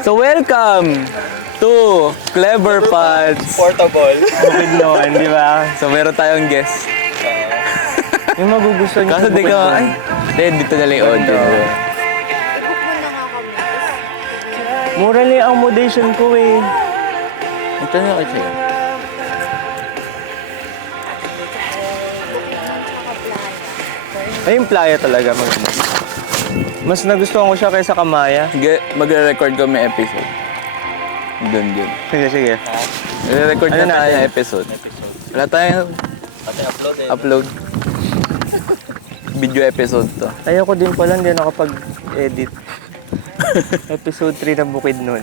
So welcome to Clever Pods. Portable. Bukid noon, di ba? So meron tayong guest. Yung magugustuhan niyo Kaso sa di bukid ka, noon. dito na lang yung audio. I-book mo na nga kami. Mura lang yung accommodation ko eh. Ito na ako sa'yo. Ay, yung playa talaga. Mas nagustuhan ko siya kaysa Kamaya. Sige, magre-record ko may episode. Doon yun. Sige, sige. Magre-record Ano na tayo natin? ng episode. Wala tayong Pati upload eh. upload. Video episode to. Ayoko din pala, hindi nakapag-edit. Episode 3 ng Bukid noon.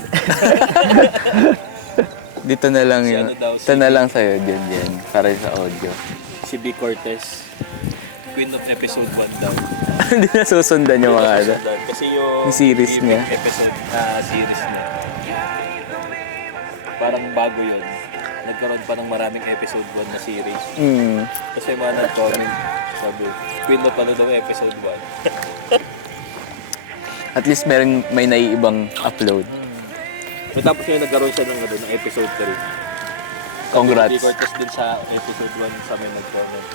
Dito na lang Si yun. ano daw, Ito na lang sa'yo, dyan. Para sa audio. Si B. Cortez. Queen of episode 1 daw. Hindi na susundan yung mga ano. Kasi yung Yung series gimmick niya. episode series niya. Parang bago yun. Nagkaroon pa ng maraming episode 1 na series. Kasi mga nag-comment. Sabi, Queen of ano daw episode 1. At least may naiibang upload. Tapos ngayon nagkaroon siya ng, ng episode 3. Congrats. Si Cortez din sa episode 1 sa may nag-comment.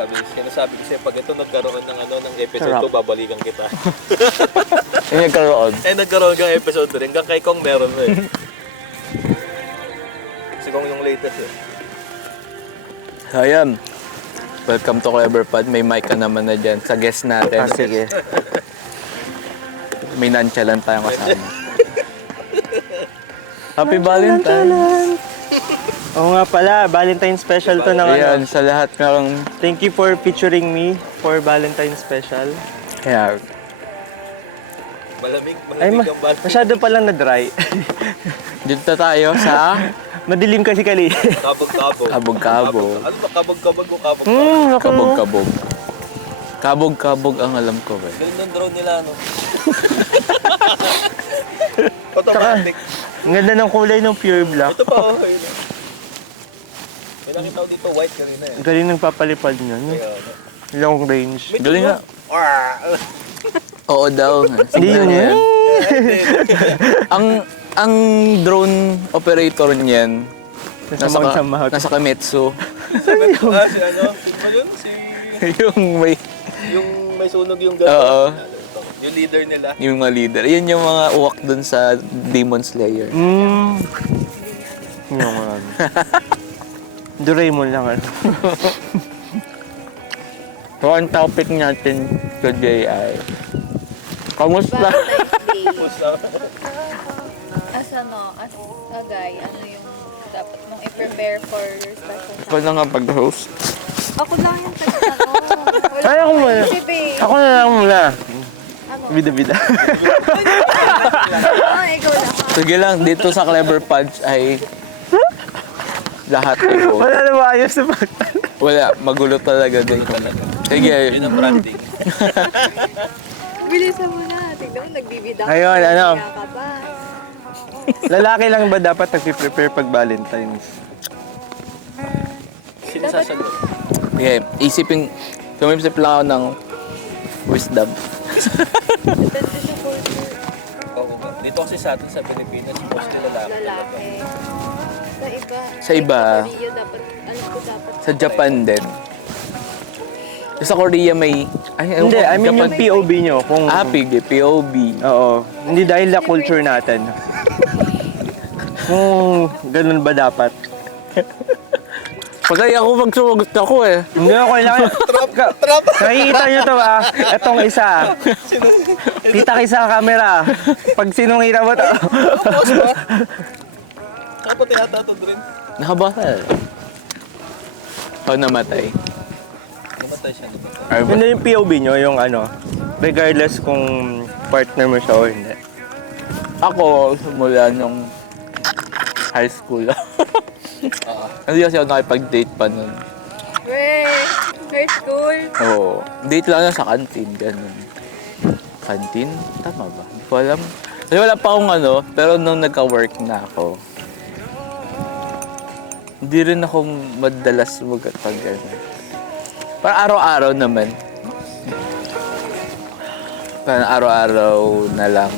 Sinasabi ko sa'yo, pag ito nagkaroon ng ng episode Sarap. 2, babalikan kita. Yung nagkaroon. Nagkaroon kang episode 3, hanggang kay Kong meron na eh. Kasi Kong yung latest eh. Ayan. Welcome to Clever Pod. May mic ka naman na dyan sa guest natin. Sige. May nonchalant tayong kasama. Happy Valentine! Oo nga pala, Valentine special to ng Ayan, ano. sa lahat ng... Thank you for featuring me for Valentine special. Ayan. Malamig Ay, ang bal. masyado palang na-dry. Dito na tayo sa Madilim kasi kali. Kabog-kabog. Kabog-kabog. Ano ba kabog-kabog o kabog-kabog? Kabog-kabog. Kabog-kabog ang alam ko eh. Ganun yung drone nila, no? Automatic. Ang ganda ng kulay ng pure black. Ito pa, okay na. May nakita ko dito, white kanina eh. Galing nagpapalipad niya. No? Kaya, Long range. Galing nga. Oo daw. Hindi yun yan. Ang drone operator niyan nasa Kametsu. si ano? Sino yun? Yung may sunog yung gano'n. Oo. Yung leader nila. Yung mga leader. Yun yung mga uwak dun sa Demon Slayer. Yung mga Doraemon lang ano. So, ang topic natin today ay kamusta? Valentine's Day. As a guy, ano yung dapat mong i-prepare for your special Ako na nga pag-host. Ako lang yung tagtanong. Ay, ako muna. Ako na lang muna. Ano? Bida-bida. Ikaw lang. Sige lang, dito sa Clever Pods ay lahat ito. Wala na maayos na pagtanong. Wala, magulo talaga din. Sige. Yun ang branding. Bilisan mo na. Tignan mo, nagbibida ka. Ayun, ano? Kaya ka pa. Lalaki lang ba dapat nag-prepare pag Valentine's? Sino sasagot? Okay, tumipsip lang ako ng wisdom. Depende sa culture. Oo nga. Dito kasi sa atin sa Pilipinas, mostly lalaki. Lalaki. Sa iba. Sa Korea, dapat, alam ko dapat. Sa Japan din. Sa Korea may... Ay, Hindi, I mean Japan. yung POV nyo. Kung, Pig, POV. Oo. Hindi dahil na culture natin. Kung ganun ba dapat? Pagay ako magsumagot ako eh. Hindi ako kailangan. Trap! Nakikita nyo to ba? Etong isa. Kita kayo sa camera. Pag sinungita mo to. Dapat tinatatod rin. Nakabasa eh. O namatay. Namatay siya. Namatay. Ay, Hindi yung POV nyo, yung ano. Regardless kung partner mo siya o hindi. Ako, simula nung high school. Hindi kasi ako nakipag-date pa nun. High school. Oo. Date lang na sa canteen, ganun. Canteen? Tama ba? Hindi ko alam. Kasi wala pa akong ano, pero nung nagka-work na ako, hindi rin ako madalas mag-pag gano'n. Para araw-araw naman. Parang araw-araw na lang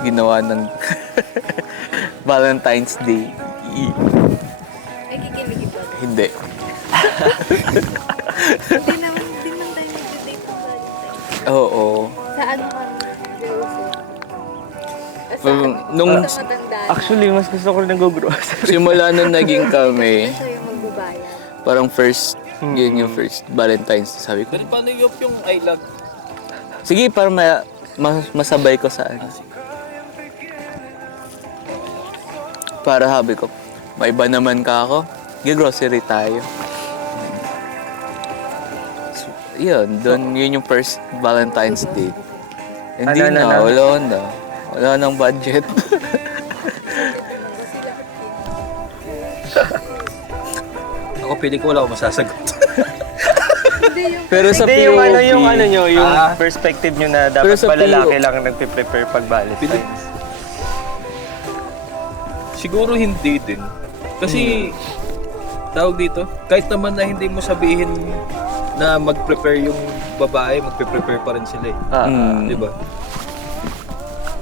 ginawa ng Valentine's Day. Ay, kikiligin ba? Hindi. Hindi naman tayo nag-date ng Valentine's. Oo. Sa ano kami? Joseph. Nung Sa matanda na. Actually, mas gusto ko nag-grocery. simula nung naging kami, Siya yung magbabayad. parang first, yun yung first Valentine's. Sabi ko, Pero paano yung I love? sige, para masabay ko saan. Para sabi ko, may iba naman ka ako, grocery tayo. So, yun yung first Valentine's Day. Hindi Ano na, wala nang budget. Ako pili ko wala ako masasagot. Pero sa Hindi, POV, yung ano nyo, yung perspective nyo na Pero dapat sa ba lalaki PO lang nagpe-prepare pag Valentine's. Siguro hindi din. Kasi, tawag dito, kahit naman na hindi mo sabihin na mag-prepare yung babae, magpe-prepare pa rin sila eh. Mm. Di ba?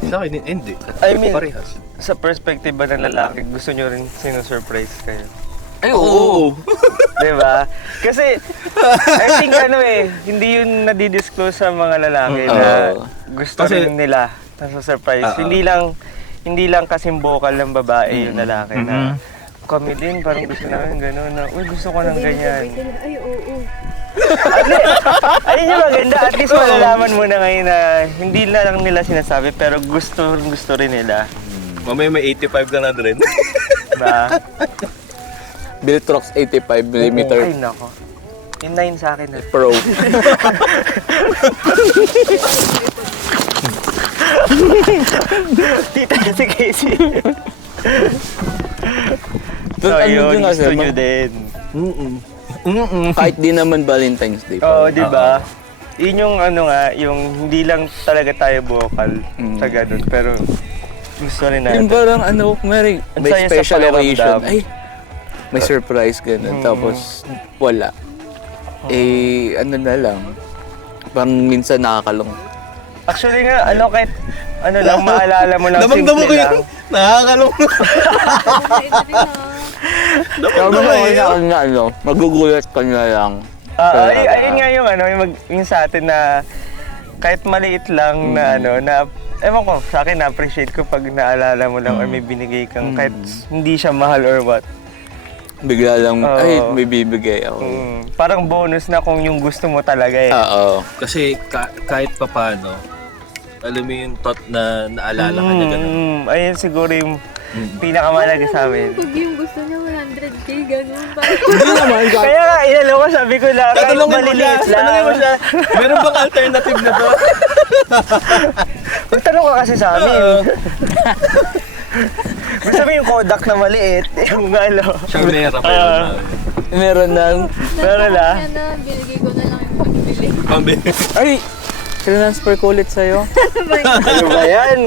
Sa akin, hindi. I mean, Parehas. sa perspective ba ng lalaki, gusto nyo rin sinusurprise kayo? Ay, oo. Diba? Kasi, I think hindi yun nadidisclose sa mga lalaki na Oo. gusto Kasi- rin nila na surprise. Oo. Hindi lang kasing vocal ng babae yung lalaki na kami din, parang gusto namin gano'n na, uy, gusto ko ng ganyan. Ay, oo. Ayun yung maganda, at least malalaman mo na ngayon na hindi na lang nila sinasabi, pero gusto rin nila. Mamaya may 85 ka na rin. Ba? Biltrox 85mm Ay, nako. Yung 9 sa akin na. Pro. Tita si Casey. Doon, So, ano yun, din kasi, gusto nyo din. kahit di naman Valentine's Day. Oo, di ba? Yun yung yung hindi lang talaga tayo vocal sa ganun, pero gusto rin Yung natin. parang may saya sa special pakiramdam. occasion. Ay, may surprise ganun. Tapos, wala. Na lang. Parang minsan nakakalong. Actually nga, kahit lang, maalala mo lang Damang-damo simple ko lang. yun. Nakakalong. Ay, dali na. Pero magugulat ka na lang. Ayun nga yung sa atin na kahit maliit lang na ewan ko, sa akin na-appreciate ko pag naalala mo lang or may binigay kang kahit hindi siya mahal or what. Bigla lang, Oo. ay, may bibigay ako. Parang bonus na kung yung gusto mo talaga eh. Oo. Kasi kahit papano, alam mo yung thought na naalala ka niya ganun. Ayun siguro yung pinakamalaga sa amin. Pag yung gusto niya 100K, gano'n. Hindi naman, Kaya nga, inalo ko, sabi ko lang, kahit maliliit lang. Tanungin mo siya, meron bang alternative na to? Magtanong ka kasi sa amin. Gusto mo yung Kodak na maliit, yung Charmera pa yun. meron lang. Pero la. Binigay ko na lang yung pambili. Pambili. Ay, transfer ko ulit sa'yo. Ano ba yan?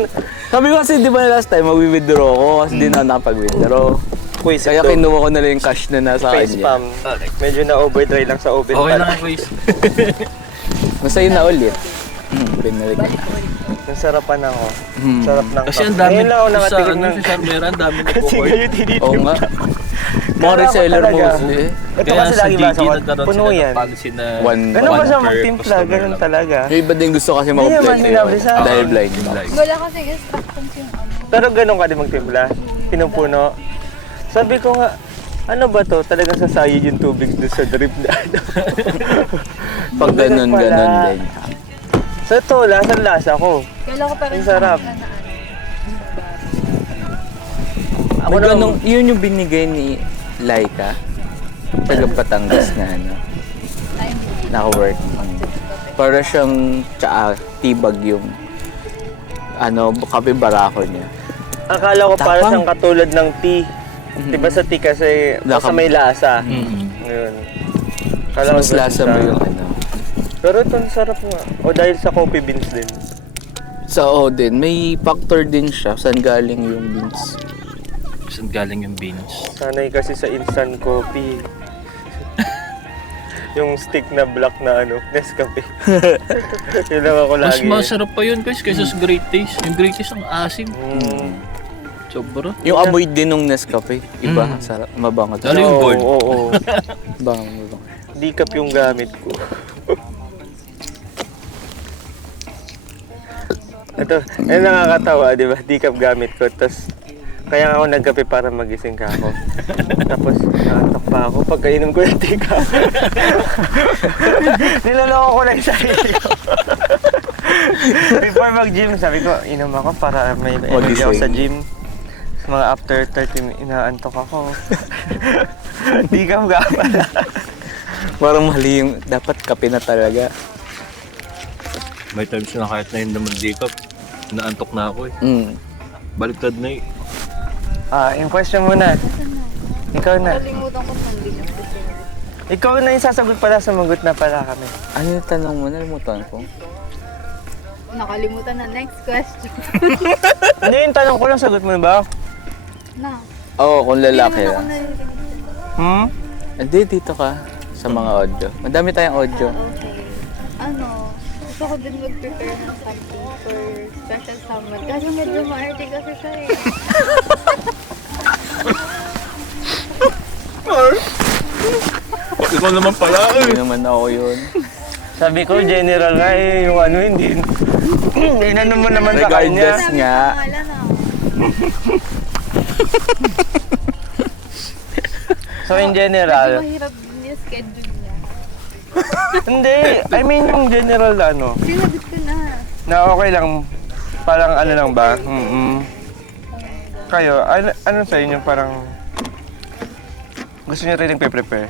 Sabi ko kasi, di ba last time, mag-withdraw ko kasi di na nakapag-withdraw. Quiz Kaya ito. kinuha ko na lang yung cash na nasa Face kanya. spam. Medyo na-overdry lang sa open Okay pan. lang, Chris. Masaya na ulit. Binalik ko na. Nasarapan ako. Sarap ng Kasi ang kape. dami Ngayon lang ako sa nakatikim ng... sa Charmera, ang dami Kasi nagpo-court. ngayon tinitip. Oo nga. Mga Kala ko reseller talaga. mostly. Ito Kaya kasi sa lagi GG basa ko. nagkaroon Puno sila yan. ng policy na Ganun ba siya per magtimpla? customer Ganun lang. talaga. Yung iba din gusto kasi Hindi naman mag-blend sinabi sa akin. dahil blind. Wala kasi instructions yung ano. Pero ganun ka din magtimpla? Pinupuno? Sabi ko nga, ano ba to? Talagang sasayid yung tubig doon sa drip na ano. Pag ganun pala. din. Sa to, lasa ko. Kala ko parang Ang sarap. na ano. Ako May na, ganun, yun yung binigay ni Laika. Taga Batangas na naka-work. Para siyang tibag yung kape barako niya. akala ko para Tapang. siyang katulad ng tea. Diba sa tea kasi basta may lasa. Yun. Akala ko Mas ganun lasa siya. mo yung Pero ito, ang sarap nga. O dahil sa coffee beans din. Sa din, may factor din siya. Saan galing yung beans? Saan galing yung beans? Sanay kasi sa instant coffee. yung stick na black na Nescafe. Yun lang ako Mas lagi. masarap pa yun guys kaysa sa Great Taste. Yung Great Taste ang asim. Sobra. Yung amoy din ng Nescafe, iba, sarap, mabango. Lalo yung gold. Oo. Mabango. Decaf yung gamit ko. Ito, nakakatawa, di ba? Decaf gamit ko. Tapos, kaya ako nagkape para magising ka ako. Tapos, nakatak pa ako pagkainom ko ng decaf. Niloloko ko lang yung sarili ko. Before mag-gym, sabi ko, inom ako para may energy ako sa gym. Mga after 30 minutes, inaantok ako. Decaf nga pala. Parang mali yung, dapat kape na talaga. May times na kahit na yun naman decaf, naantok na ako eh. Baliktad na eh. Yung question mo na. Ikaw na. Nakalimutan ko nang din yung question. Ikaw na yung sasagot pala, sumagot na pala kami. Ano yung tanong mo? Nalimutan ko. Nakalimutan na. Next question. Hindi, yung tanong ko lang, sagot mo na ba? Na. Oo, kung lalaki Hindi naman ako lang. naririnig. Hindi, dito ka. Sa mga audio. Madami tayong audio. Okay. Gusto ko din mag-prepare ng something for special someone. Kasi medyo maarte kasi siya eh. Ikaw naman pala Hindi naman ako yun. Sabi ko, general nga eh, yung hindi. Inano mo naman sa kanya. Regardless nga. Pangalan ah. So in Medyo general, mahirap din yung schedule niya. hindi. I mean yung general Sinagot ko na. na okay lang. Parang ano lang ba? Kayo, ano sa inyo parang gusto niyo rin prepare?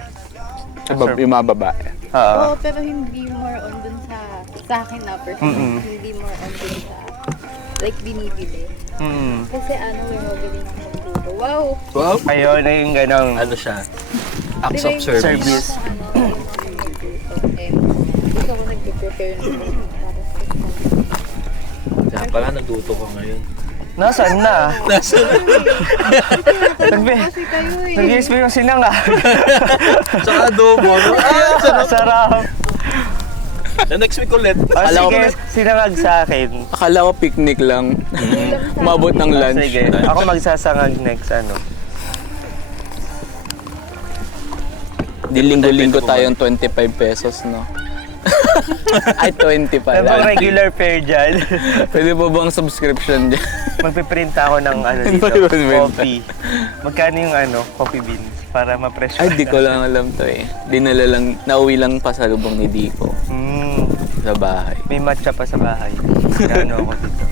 Yung mga babae. Oo. Oo, pero hindi more on dun sa akin na personally. Hindi more on dun sa like binibili. Kasi we're mabili ng magluto. Wow! Wow! Ayun na yung ganong Ano siya? Acts Diba of yung service. gusto ko gusto ko nag-prepare ng para sa Kaya pala nagluto ka ngayon. Nasaan na? Nasa kasi kayo eh. Nag-i-explain yung sinanga. Tsaka adobo. Sarap. The next week ulit. Akala ko- Sige, sinangag sa akin. Akala ko picnic lang. Umabot ng lunch. Sige, ako magsasangag next Di linggo-linggo tayong 25 pesos, no? Ay, 20 Ano pala. regular fare dyan? Pwede po bang subscription dyan? Magpiprint ako ng dito, Magbibenta. coffee. Magkano yung coffee beans para ma-fresh Ay, di ko lang alam to eh. Dinala lang, nauwi lang pa sa lubong ni Dico sa bahay. May matcha pa sa bahay. Ano ako dito.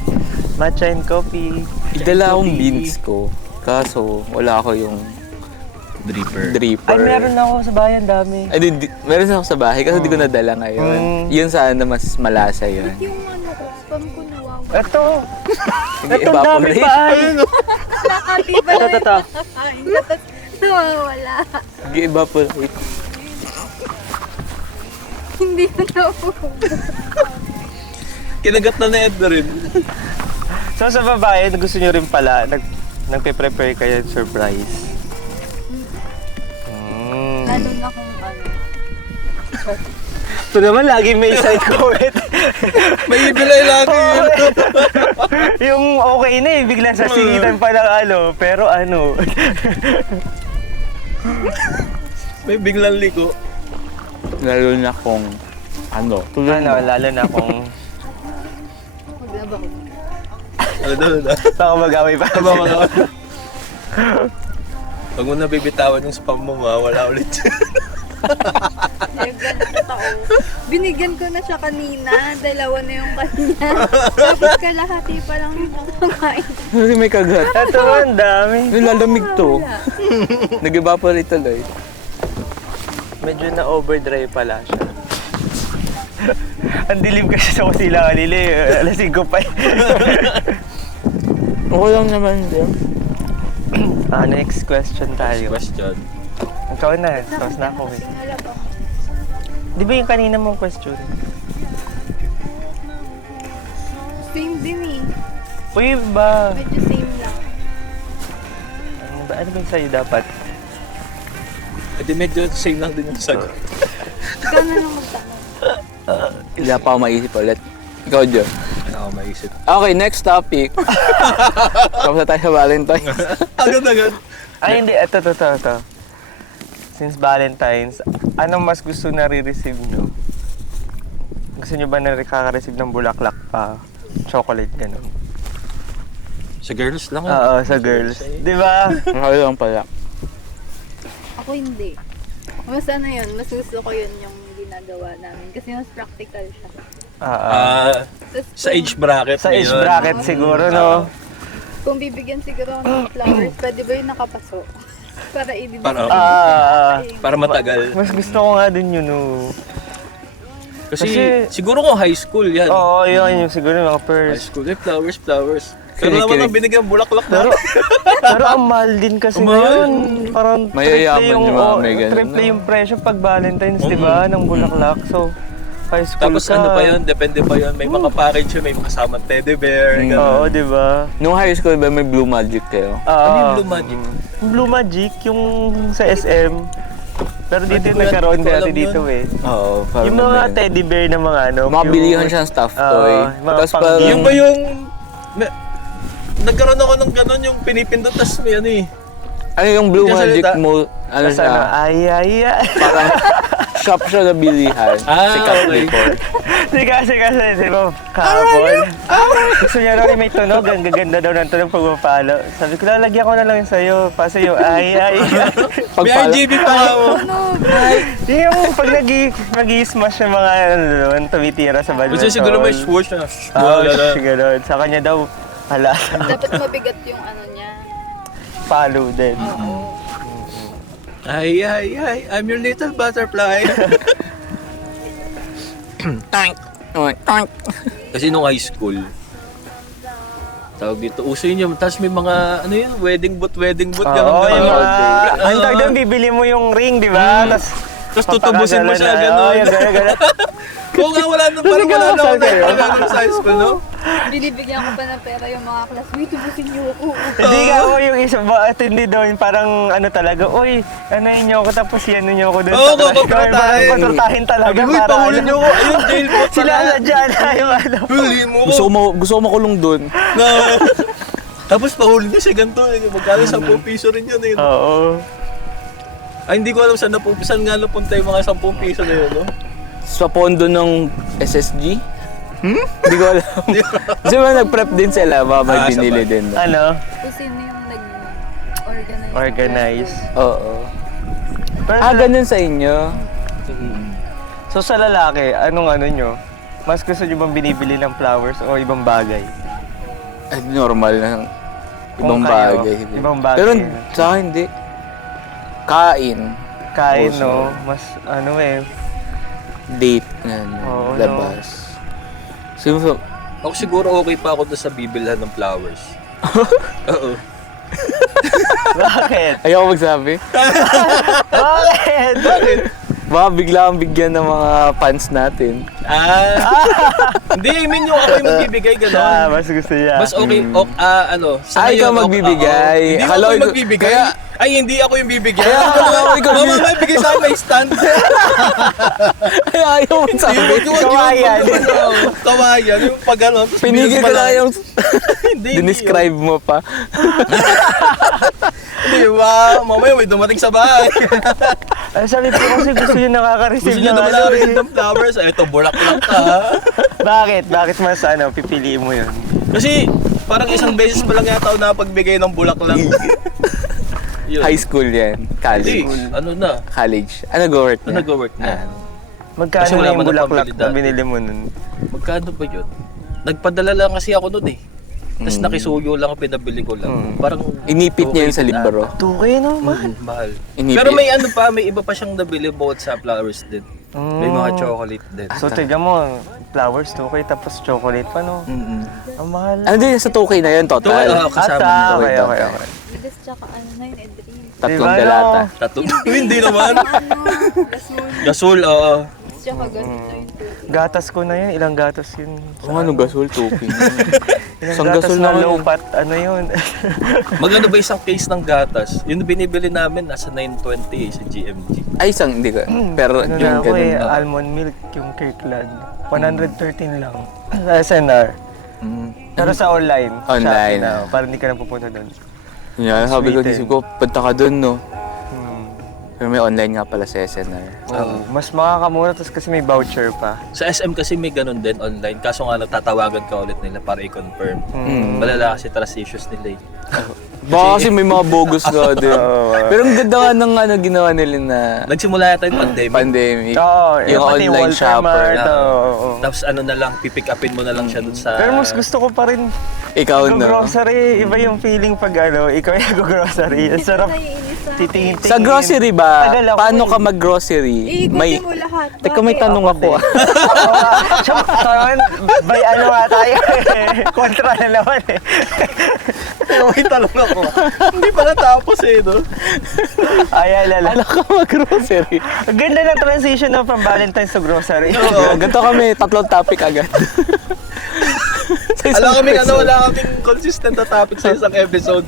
Matcha and coffee. Idala akong beans ko. Kaso, wala ako yung Dripper. dripper. Ay, meron na ako sa bahay, ang dami. Ay, meron ako sa bahay kasi di ko nadala ngayon. Yun sana mas malasa yun. Yung spam ko na wow. Ito! Sige, Ito, dami evaporate. pa ay! Nakati ba na Ito. nakakain ka tapos nawawala. Sige, evaporate. Hindi ko na po. Kinagat na Ed na rin. So sa babae, gusto nyo rin pala, nagpe-prepare kayo ng surprise. Lalo na kung Ito naman, lagi may side comment. May ibilay lagi yun. Yung okay na eh, biglang sasingitan pa ng pero May biglang liko. Lalo na kung tuloy mo. lalo na kung maglaba ko. Ano daw? baka mag-away pa. Pag mo nabibitawan yung spam mo, wala ulit. Binigyan ko na siya kanina. Dalawa na yung kanya. Tapos kalahati pa lang yung nakakain. Kasi may kagat. Ito, ang dami. Nilalamig to. Nag-evaporate tuloy. Medyo na-overdrive pala siya. Ang dilim kasi sa kusila kanila eh. Alas 5 pa eh. Okay lang naman din. Next question tayo. Question. Ikaw na, tapos na ako eh. Sinala pa. Di ba yung kanina mong question? Same din eh. Uy, ba? Medyo same lang. Ano ba yung sa'yo dapat? E di medyo same lang din yung sagot. Ikaw na lang magtanong. Hindi pa ako maisip ulit. Ikaw, Joe. Ano ako maisip? Okay, next topic. Tapos na tayo sa Valentine's. Agad-agad. Ay, hindi. Ito. Since Valentine's, anong mas gusto na re-receive nyo? Gusto nyo ba na nakaka-receive ng bulaklak pa? Chocolate, ganun. Sa girls lang. Oo, sa girls. Di ba? Okay lang pala. Ako hindi. Mas ano yun, mas gusto ko yun yung ginagawa namin. Kasi mas practical siya. Tas Sa kung- age bracket Sa age ngayon. bracket siguro, no? Kung bibigyan siguro ako ng flowers, pwede ba yung nakapaso? Para i-dibig. Para matagal. Mas gusto ko nga din yun, no? Kasi siguro kung high school yan. Oo, yun yung siguro yung mga High pearls. school, flowers. Pero naman ang binigyan bulaklak Pero, na. pero ang mahal din kasi Ang mahal. ngayon. Parang Mayayaman yung mga may ganun, triple no? yung presyo pag Valentine's, di ba? Ng bulaklak. So, high school Tapos ka. ano pa yun, depende pa yun. May mga package yun, may kasamang teddy bear. Mm. ganun. Oo, di ba? Nung high school ba may Blue Magic kayo? Ano yung Blue Magic? Yung Blue Magic, yung sa SM. Pero dito yung nagkaroon hindi ko dati alam dito eh. Oo, parang Yung mga teddy bear na mga ano. Mga cute. bilihan siyang stuffed toy. mga Tapos pang- parang... Yung ba yung... Nagkaroon ako ng ganun, yung pinipindot, tas may ano eh. Ano yung Blue Hindi ka Magic salita. mo? Ano Tas ano, siya? ay. Parang shop siya na bilihan. Sikat okay. before. Kasi, di ba, kahapon. Gusto niya raw may tunog, ang gaganda daw ng tunog pag mapalo. Sabi ko, lalagyan ko na lang yun sa'yo. Paso yung ay. May RGB pa ako. Yung pag nag-i-smash yung mga ano doon, tumitira sa badminton. Gusto siguro may swoosh na. Oo, ganun. Sa kanya daw, hala, Dapat mabigat yung ano niya. palo din. Ay, I'm your little butterfly. Tank! Tank! Kasi nung high school, tawag dito, uso yun yung, tapos may mga, ano yun, wedding boot, Oo, ganun. yung mga... Oo. Ang tawag doon, bibili mo yung ring, di ba? Tapos tutubusin mo siya, gano'n. Yung gano'n. Oo nga, wala na, parang wala na ako na sa high school, no? Binibigyan ko pa ng pera yung mga classmates, tubusin niyo ako. Hindi ka ako yung isa ba, at hindi doon, parang ano talaga, uy, anayin niyo ako, tapos yan niyo ako doon Oo, sa crush ko. patratahin. Parang patratahin talaga. Sabi ko, pahulin niyo ako, ayun, jail boot Sila na dyan, yung ano. Hulin mo Gusto ko makulong dun. Na, tapos pahulin niyo siya ganito, magkano 10 piso rin yun eh. Oo. Ay, hindi ko alam saan nga napunta yung mga 10 piso na yun, no? Sa pondo ng SSG? Hindi ko alam. Kasi ba nag-prep din sila, baka may binili sabay. din. No? Ano? Kung sino yung nag-organize. Organize. Oo. Pero Ganun sa inyo? so sa lalaki, anong ano nyo? Mas gusto nyo bang binibili ng flowers o ibang bagay? Ay, normal na. Ibang Kung kayo, bagay. ibang bagay. Pero sa akin, hindi. Kain. Kain, Also. no? Mas ano eh. Date. Yan, Oo, no? labas. So, Ako siguro okay pa ako doon sa bibilhan ng flowers. Oo. Bakit? ayaw magsabi. Bakit? Baka bigla ang bigyan ng mga fans natin. Hindi, I mean yung ako yung magbibigay, Siya, gano'n. mas gusto niya. Mas okay, ano, sa Ay, ikaw ngayon, magbibigay. Hindi ako Akala yung ko- magbibigay. kaya- Ay, hindi ako yung bibigyan. ikaw Mama, may bigay sa akin, may stand. Ay, ayaw magsabi. Kawayan. Kawayan. Yung pag ano. tapos Pinigil bilis ko lang yung Hindi, dinescribe mo pa. Hindi, wow. Mamaya may dumating sa bahay. Ay, sabi ko kasi gusto niya nakaka-receive Gusto niyo ng naman ano na eh. ng flowers. Ito, bulaklak ka. Bakit? Bakit mas ano, pipiliin mo yun? Kasi parang isang beses pa lang yata ako napagbigay ng bulaklak. Yun. High school yan. Hindi, College. ano na. College. Ano Ano nag-work na? Magkano Kasi na wala yung man na bulaklak pambili na dati. binili mo nun? Magkano ba yun? Nagpadala lang kasi ako nun eh. Tapos nakisuyo lang ako, pinabili ko lang. Parang Inipit niya yun sa okay na. libro. 2K no, man. Mahal. Inipit. Pero may ano pa, may iba pa siyang nabili bukod sa flowers din. May mga chocolate din. So, tiga mo, flowers 2K tapos chocolate pa, no? Ang mahal. Ano din sa 2K na yun, total? Kasama Ata, na. okay, Total. okay, okay. Bigas tsaka ano na yun, drink. Tatlong Diba, delata. Tattoo? Hindi naman. Ano, gasol. Gasol, oo. Tsaka ganun na yun. gatas ko na yun, ilang gatas yun. Kung ano, gasol, tupin. Ilang Isang gatas gasol na na low yun. fat, ano yun. Magkano ba isang case ng gatas? Yung binibili namin, nasa 920 sa GMG. Ay, isang, hindi ko. Pero Ano na yung ako ganun. almond milk, yung Kirkland. 113 lang. Sa SNR. Mm. Pero sa online. Online, Shopee na, ah. parang hindi ka na pupunta doon. Yan, sabi ko, Sweeten. isip ko, punta ka dun, no? Hmm. Pero may online nga pala sa SNR. Mas makakamura, tapos kasi may voucher pa. Sa SM kasi may ganun din online. Kaso nga nagtatawagan ka ulit nila para i-confirm. Hmm. Malala kasi trust issues nila eh. Baka kasi may mga bogus nga din. Oo. Pero ang ganda nga ng ano, ginawa nila na Nagsimula yata yung pandemic. pandemic. Oo, yung pati online Walter shopper. Mart, Ah. oo. Tapos ano na lang, pipick upin mo na lang siya dun sa... Pero mas gusto ko pa rin Ikaw, no? grocery. Iba yung feeling pag ano, ikaw yung grocery. Ang sarap titingin. Sa grocery ba, Tagal ako paano eh. ka mag-grocery? Ikutin mo lahat. Teka, may tanong ako. Karon, by ano nga tayo eh. Kontra na naman eh. May talong ako. Hindi pa natapos eh, no? Ay, lala. Paano ka mag-grocery? Ang ganda ng transition no, from Valentine's to grocery. Ganito kami, 3 topic agad. Sa isang Wala kaming episode. wala kaming consistent na topic sa isang episode.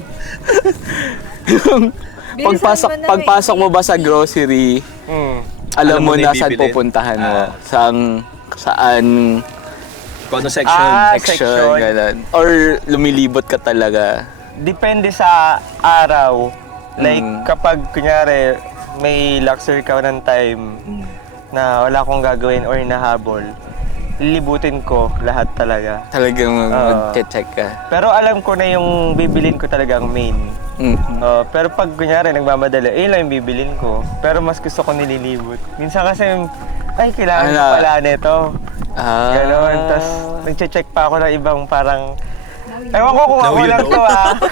Pagpasok mo ba sa grocery, Hmm. alam mo na yung saan bibilin. pupuntahan mo? Ah. Saan Kung ano section. section, section. ganun. Or lumilibot ka talaga. Depende sa araw. Like, Mm. kapag, kunyari, may luxury ka ng time na wala akong gagawin or nahabol, lilibutin ko lahat talaga. Talagang Ah. mag-check ka. Pero alam ko na yung bibilin ko talagang main. Mm. Pero pag, kunyari, nagmamadali, lang yung bibilin ko. Pero mas gusto ko nililibot. Minsan kasi, ay, kailangan ko Ano? pala nito. Ah. Ganon. Tapos, nagche-check pa ako ng ibang parang... Ewan ko kung Now ako you lang know. to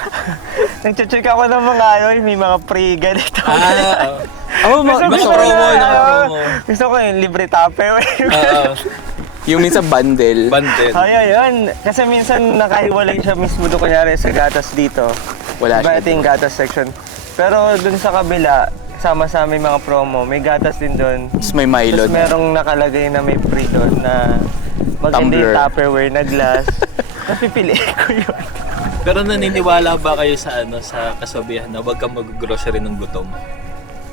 Nagche-check ako ng mga ano, may mga free ganito. Oh, Gusto ko promo, na, naka-promo. Gusto ko yung libre tupperware. yung minsan bundle. Bandit. Ay, ayun. Kasi minsan nakahiwalay siya mismo doon kunyari sa gatas dito. Wala Iba siya ito yung gatas section. Pero doon sa kabila, sama-sama may mga promo, may gatas din doon. Tapos may Milo. Tapos merong nakalagay na may free doon na maganda yung Tumbler. Tupperware na glass. Tapos pipiliin ko yun. Pero naniniwala ba kayo sa sa kasabihan na huwag kang mag-grocery ng gutom?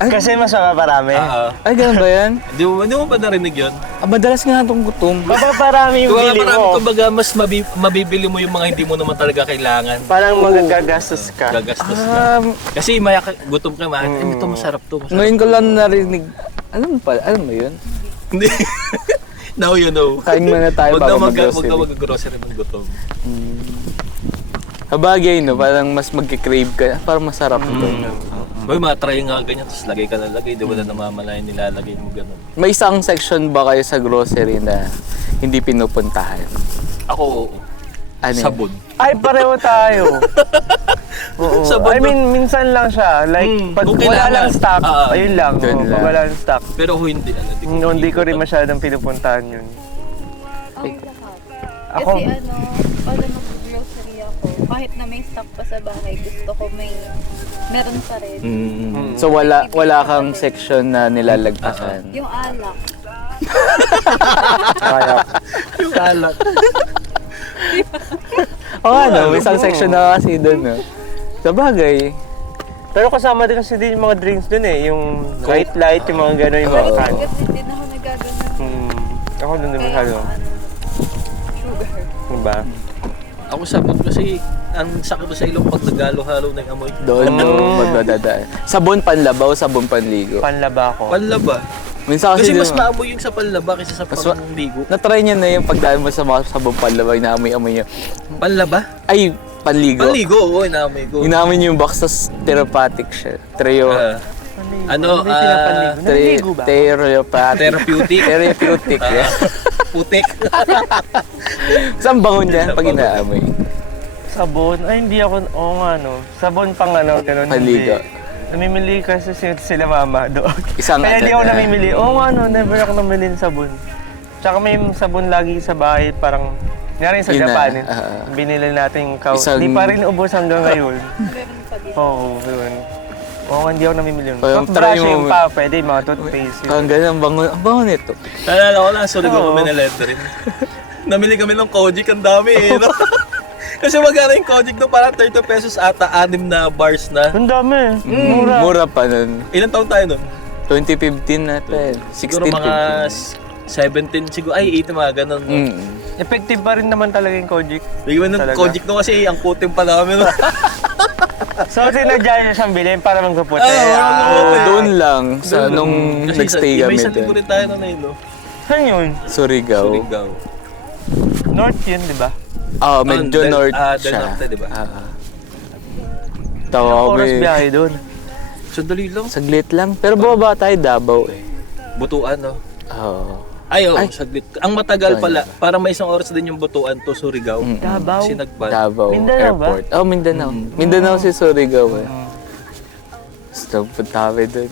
Kasi mas mapaparami. Ay, ganun ba yan? Hindi mo ba narinig yun? Madalas nga itong gutom. Mapaparami yung Kung bili marami, mo. kumbaga, mas mabibili mo yung mga hindi mo naman talaga kailangan. Parang magagastos ka. Gagastos ka. Um, Kasi gutom ka, ito masarap to. Masarap. ngayon ko lang narinig. Alam mo yun? Hindi. Now you know. Kain muna tayo Huwag bago na mag-grocery. mag-grocery ng gutom. Habagay, no? Parang mas magkikrave ka. Parang masarap ito. Boy, matry nga ganyan, tapos lagay ka na lagay. Di mo na namamalayan nilalagay mo gano'n. May isang section ba kayo sa grocery na hindi pinupuntahan? Ako, oo. Ano yun? Sabon. Ay, pareho tayo. Oo. Sabon I mean, minsan lang siya. Like, pag kung wala kailangan. lang stock, ayun lang. Dun Oo, lang. pag wala lang stock. Pero ako hindi. Hindi ko rin masyadong pinupuntahan yun. Ang lahat. Ako? Kasi pag nag-grocery ako, kahit na may stock pa sa bahay, gusto ko meron pa rin. So wala kang section na nilalagpasan? Yung alak. Kaya. Kalak. Oo nga, no? May isang section na kasi doon, no? Sa bagay. Pero kasama din kasi din yung mga drinks dun eh. Yung white light, yung mga gano'n yung mga Pero can. kasi din ako nagagano. Ako dun din Kaya masyado. sugar. Diba? Ako sabon kasi ang sakit ko sa ilong pag nagalo-halo na yung amoy. Doon, magdadaan. Sabon panlabaw, sabon panligo. Panlaba ko. Panlaba. Minsan Kasi kasi, mas maamoy yung sa panlaba kaysa sa Mas panligo. na-try niya na yung pagdaan mo sa mga sabon panlabaw, inaamoy-amoy niya. Panlaba? Ay, panligo. Panligo, oo, inaamoy ko. Inaamoy niyo yung box, tas therapeutic siya. Trio. Ano, Naligo ba? Therapeutic. Therapeutic. Therapeutic. yeah. Putik. Saan bango niya pag inaamoy? Sabon? Ay, hindi ako, oo nga no. Sabon pang ano, gano'n. Panligo. hindi. Namimili kasi sila mama doon. Isang Kaya hindi ano ako na. namimili. Oo nga no, never ako namili ng sabon. Tsaka may sabon lagi sa bahay, parang, nga rin sa Yun na, Japan, binili natin yung Isang- Di pa rin ubos hanggang ngayon. Meron pa din. Oo, yun. Oo, hindi ako namimili nun. Parang try Brushing mo- pa, pwede, mga toothpaste. Ang ganun, ang bango nito. Naalala ko lang, sorry ko Oo. kami na rin. Namili kami ng Kojic, ang dami eh. No? Kasi magkano yung Kojic doon, parang 30 pesos ata, 6 na bars na. Ang dami. Mura. Mura pa nun. Ilan taon tayo nun? 2015 natin. 16, Siguro mga 17, siguro, ay 18 mga ganun. No? Effective pa rin naman talaga yung Kojic. Bigyan mo ng Talaga? Kojic no kasi ang puting pala kami no. So, sinadya niya siyang bilhin para magkaputi. Oo, Doon lang, sa Doon. nung Kasi nagstay may kami isang linggo doon. rin tayo na no. Saan yun? Surigao. Surigao. North yun, di ba? Medyo north Del siya. Norte, di ba? Tawa Ilang ko oras eh. biyahe doon. Sandali lang. Saglit lang. Pero bumaba tayo Davao eh. Butuan no. Oo. Ay, oo, Ay. saglit. Ang matagal pala, para may isang oras din yung Butuan to Surigao. Davao? Sinagban. Davao Mindanao ba? Airport. Oh, Mindanao. Mindanao si Surigao eh. Gusto punta kami doon.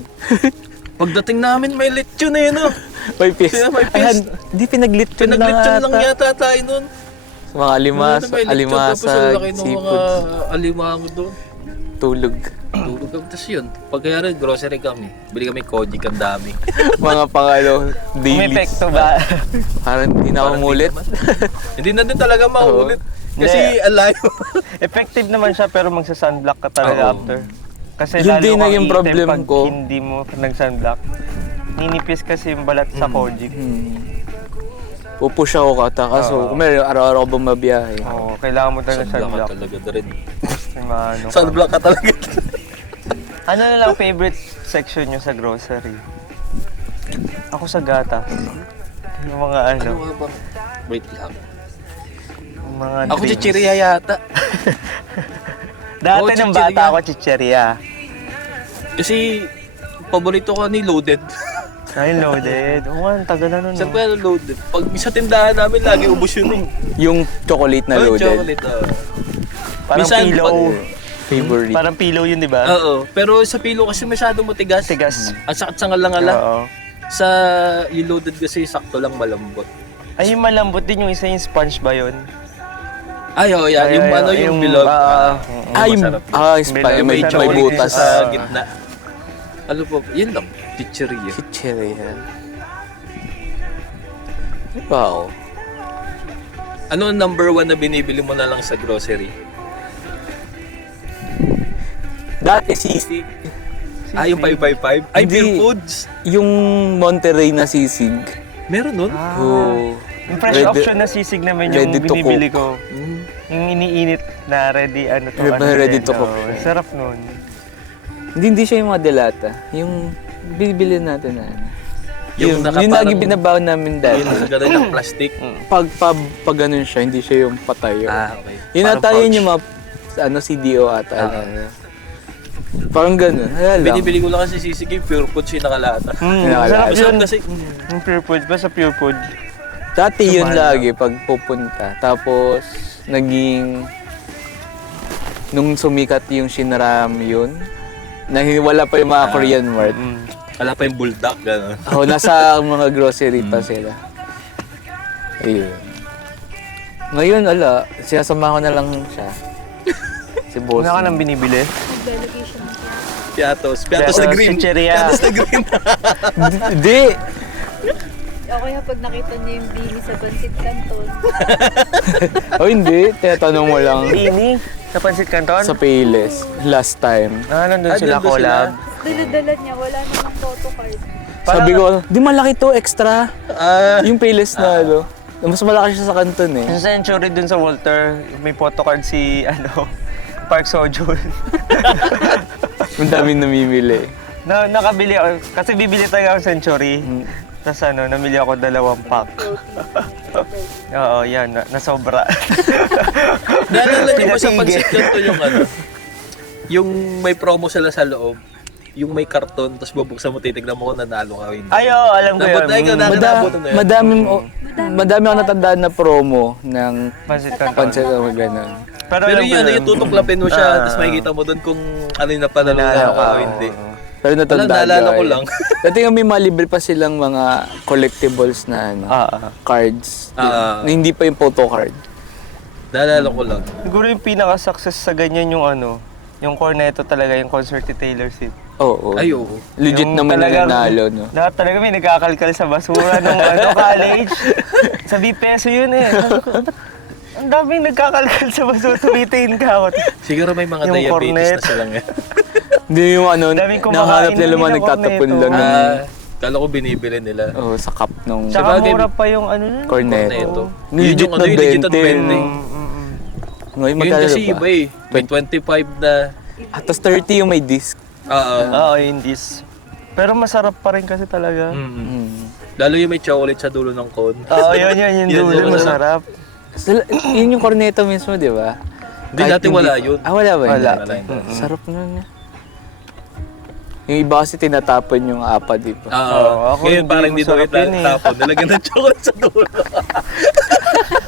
Pagdating namin, may lechon na yun no. May pis. Sino may pis? Ayan, di pinaglityon lang Pinaglechon lang ata. yata tayo nun. Mga alimasa, Tapos ang laki ng mga seafoods, alimango doon. tulog. Tulog kami. Tapos yun, pagkaya rin, grocery kami. Bili kami Kojic, ang dami. Mga pangalo, May daily. epekto ba? Parang hindi na ako Parang mulit. Hindi na din talaga maulit. Kasi Hindi. alayo. Effective naman siya pero magsa-sunblock ka talaga Oo. after. Kasi Yun lalo din kang naging iitim problem pag ko. hindi mo nag-sunblock. Ninipis kasi yung balat sa Kojic. Pupush ako kata. Kaso, kung meron araw-araw ko bumabiyahe. Oo, kailangan mo talaga Sunblock sunblock. ka talaga na rin. May maano ka. Sunblock ka talaga. Ano na lang favorite section nyo sa grocery? Ako sa gata. Yung mga ano, Ano nga ba? Wait lang. yung mga Ako drinks. chichirya yata. Dati Oo, nung chichirya. bata ako, chicheria. Kasi paborito ko ni loaded. Ay, loaded. Oo, ang tagal na nun. Saan no? pa yung loaded? Pag sa tindahan namin, lagi ubos yun eh. Yung chocolate na Oh, loaded. chocolate. Parang Minsan, pillow. Favorite. Parang pillow yun, di ba? Oo. Pero sa pilo kasi masyadong matigas. Tigas. Ang sakit sa ngala-ngala. Oo. Sa yung loaded kasi sakto lang malambot. Ay, yung malambot din yung isa yung sponge ba yun? Ay, oh, yan. Yung ano, yung bilog. Yung masarap. may May chocolate butas. sa gitna. Ano po? Yun lang. Chicheria. Chicheria. Wow. Ano ang number 1 na binibili mo na lang sa grocery? Dati sisig. Yung 555? Ay, Hindi. Pure Foods. Yung Monterey na sisig. Meron nun? Oh. Yung fresh Ready- option na sisig naman yung ready to binibili cook. ko. Yung iniinit na ready, ano to, Ready din, to cook. oo. Sarap nun. Hindi siya yung mga delata. Yung bibili natin na ano. Yung Yung nakaparang- lagi binabaw namin dati. Yun, ganun ng plastic. Pag ganun siya, hindi siya yung patayo. Okay. Yun Parang ata yun pouch. yung mga CDO ata. Parang ganun. Wala lang. Binibili ko lang kasi sisig yung Pure Foods yung nakalata. Sarap Masarap yun. kasi. Yung pure food, basta pure food. Dati yun Sumala. lagi pag pupunta. Tapos, naging... Nung sumikat yung Shinram yun, wala pa yung mga Korean Mart. Wala pa yung buldak. Gano'n. Nasa mga grocery pa sila. Ayun. Ngayon, sinasama ko na lang siya. Si boss. Wala ka nang binibili? Maglalagay siya ng Piatos. Piatos na green. Chicheria. Piatos na green. Hindi! O kaya pag nakita niyo yung bini sa Bansit Canton, O hindi, tinatanong mo lang Bini? Sa Pansit Canton? sa Payless last time. Nandun sila nandun collab. dala-dala niya, wala namang photo card. Sabi ko, di malaki to, extra. Ah, Yung Payless na mas malaki siya sa kanton eh. Sa Century dun sa Walter, may photocard si, Park Seo-joon. Ang daming namimili. Nakabili ako, kasi bibili tayo ako Century. Tapos namili ako 2 pack. Oo, yan, nasobra. naalala niyo ba sa Pinatigil. Pansit Canton yung yung may promo sila sa loob. Yung may karton, tapos bubuksan mo, titignan mo kung nanalo ka o hindi. Ay, oo, alam ko Dapat na ikaw yun. na- Nakakabutan na yun. Madami ako natandaan na promo ng Pansit Canton. pancit o gano'n. Pero Pero alam ko yun, yung tutuklapin mo siya, tapos makikita mo doon kung ano yung napanalo Nanalo ka ka, o hindi. Pero natandaan naalala ko eh. lang. Dati nga may malibre pa silang mga collectibles na cards. Ah. Na hindi pa yung photo card. Naalala ko lang. Siguro yung pinaka-success sa ganyan yung yung corneto talaga, yung concert ni Taylor Swift. Oo. Ay, oo. Legit Yung naman talagang- yung nanalo, no? Lahat talaga may nagkakalkal sa basura nung college. Sabi peso yun eh. Sabi ko, "Ba't ang daming nagkakalkal sa basura, tumitain ka ako. Siguro may mga Yung diabetes cornet. na sila ngayon. Hindi yung ano, Daming kumakain nahanap nila na mga nila nagtatapon corneto. lang ng Kala ko binibili nila. sa cup nung Tsaka Sabagay, mura pa yung ano nun. corneto. Yun Legit yung na ano, yung legit na 20. 20. Ngayon, Yun magkano kasi ba? iba eh. May 25 na. Tapos 30 yung may disc. Oo, yung dis. Pero masarap pa rin kasi talaga. Lalo yung may chocolate sa dulo ng cone. Oo, yun, yung Yun, dulo, yun, masarap. Yun yung corneto mismo, di ba? Hindi, Kahit dati wala yun. Wala ba yun? Wala. Sarap nun. Yung iba kasi tinatapon yung apa, di ba? ako Ngayon hindi parang hindi daw masarap yun eh. tapon. Nilagyan ng chocolate sa dulo.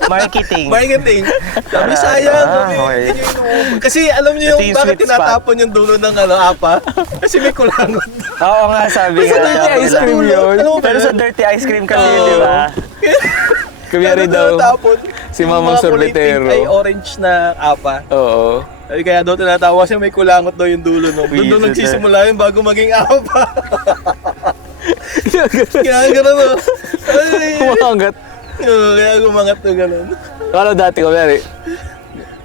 Marketing. Marketing. Sabi sayang. Sabi, okay. hindi nyo inuubos. Kasi alam niyo Ito yung yung bakit sweet spot. tinatapon yung dulo ng apa? Kasi may kulangot. Oo nga, sabi Sa nga. dirty ice cream Dulo. yun. Alam mo ba Pero yun? sa dirty ice cream kasi yun, Oo. di ba? Kunyari daw, tinatapon. si Yung Mamang mga kulay Sorbetero. pink ay orange na apa. Oo. Ay, kaya daw tinatawa kasi may kulangot daw yung dulo no. Doon Weird, nagsisimula yun bago maging apa. Kaya gano'n no. Ay, Kumangat. kaya gumangat na gano'n. Pero dati, kunyari,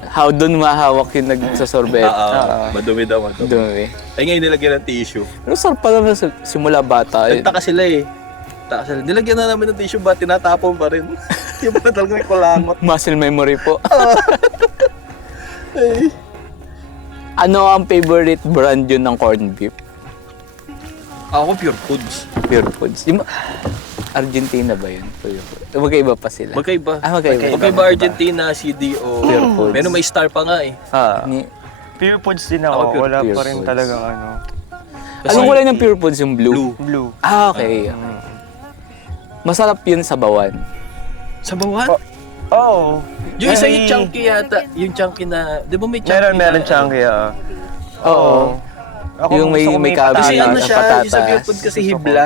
how doon mahawak yung nagsasorbet. Madumi daw, madumi. Dumi. Ay ngayon nilagyan ng tissue. Pero sarap pa naman sa simula bata. Nagtaka sila eh. Nagtaka sila. Nilagyan na namin ng tissue ba tinatapon pa rin. Yung pa talaga may kulangot. Muscle memory po. Ay. Ano ang favorite brand yun ng corned beef? Ako pure foods. Pure Foods. Di ba? Argentina ba yun? Pure Foods. Magkaiba pa sila. Magkaiba. Magkaiba. Magkaiba Argentina, CDO. Pure Foods. Meron may star pa nga eh. Ni, Pure foods din Ako, ako. pure Wala Pure pa rin Foods. talagang ano. anong kulay ng Pure Foods? Yung blue? Blue. Ah, okay. Masarap yun sa bawan. Sa bawan? Oo. Yung isa Ay, yung chunky yata. Yung chunky na, di ba may chunky Meron na? chunky, oo. Oo. Ako Yung may- gusto ko may cabbage. Kasi patatas. ano siya, patatas. yung sa pure food kasi hibla.